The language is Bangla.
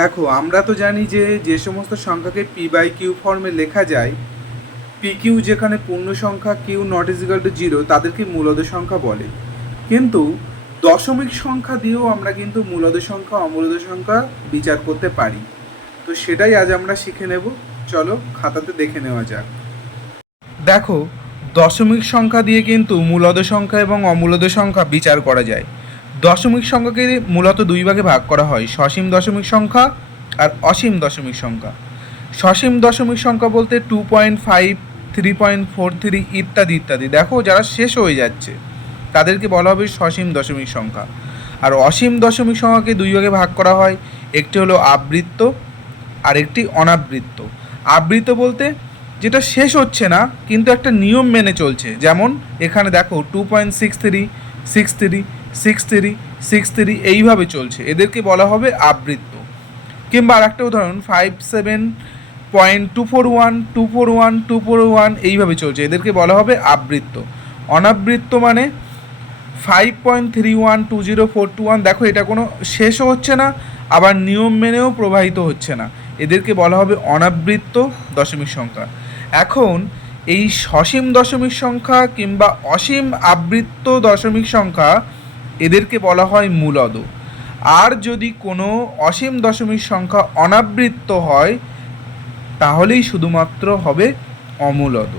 দেখো, আমরা তো জানি যে যে সমস্ত সংখ্যাকে পি বাই কিউ ফর্মে লেখা যায়, পি কিউ যেখানে পূর্ণ সংখ্যা, Q not equal to zero, তাদেরকে মূলদ সংখ্যা বলে। কিন্তু দশমিক সংখ্যা দিয়েও আমরা কিন্তু মূলদ সংখ্যা অমূলদ সংখ্যা বিচার করতে পারি। তো সেটাই আজ আমরা শিখে নেব। চলো খাতাতে দেখে নেওয়া যাক। দেখো, দশমিক সংখ্যা দিয়ে কিন্তু মূলদ সংখ্যা এবং অমূলদ সংখ্যা বিচার করা যায়। দশমিক সংখ্যাকে মূলত দুই ভাগে ভাগ করা হয়, সসীম দশমিক সংখ্যা আর অসীম দশমিক সংখ্যা। সসীম দশমিক সংখ্যা বলতে 2.5, 3.43 ইত্যাদি ইত্যাদি। দেখো, যারা শেষ হয়ে যাচ্ছে তাদেরকে বলা হবে সসীম দশমিক সংখ্যা। আর অসীম দশমিক সংখ্যাকে দুই ভাগে ভাগ করা হয়, একটি হলো আবৃত্ত আর একটি অনাবৃত্ত। আবৃত্ত বলতে যেটা শেষ হচ্ছে না কিন্তু একটা নিয়ম মেনে চলছে, যেমন এখানে দেখো 2.63, 63, 63, 63 এইভাবে চলছে, এদেরকে বলা হবে আবৃত্ত। কিংবা আর একটা উদাহরণ 57.241, 241, 241 এইভাবে চলছে, এদেরকে বলা হবে আবৃত্ত। অনাবৃত্ত মানে 5.312041, দেখো এটা কোনো শেষও হচ্ছে না আবার নিয়ম মেনেও প্রবাহিত হচ্ছে না, এদেরকে বলা হবে অনাবৃত্ত দশমিক সংখ্যা। এখন এই সসীম দশমিক সংখ্যা কিংবা অসীম আবৃত্ত দশমিক সংখ্যা এদেরকে বলা হয় মূলদ। আর যদি কোনো অসীম দশমিক সংখ্যা অনাবৃত্ত হয় তাহলেই শুধুমাত্র হবে অমূলদ।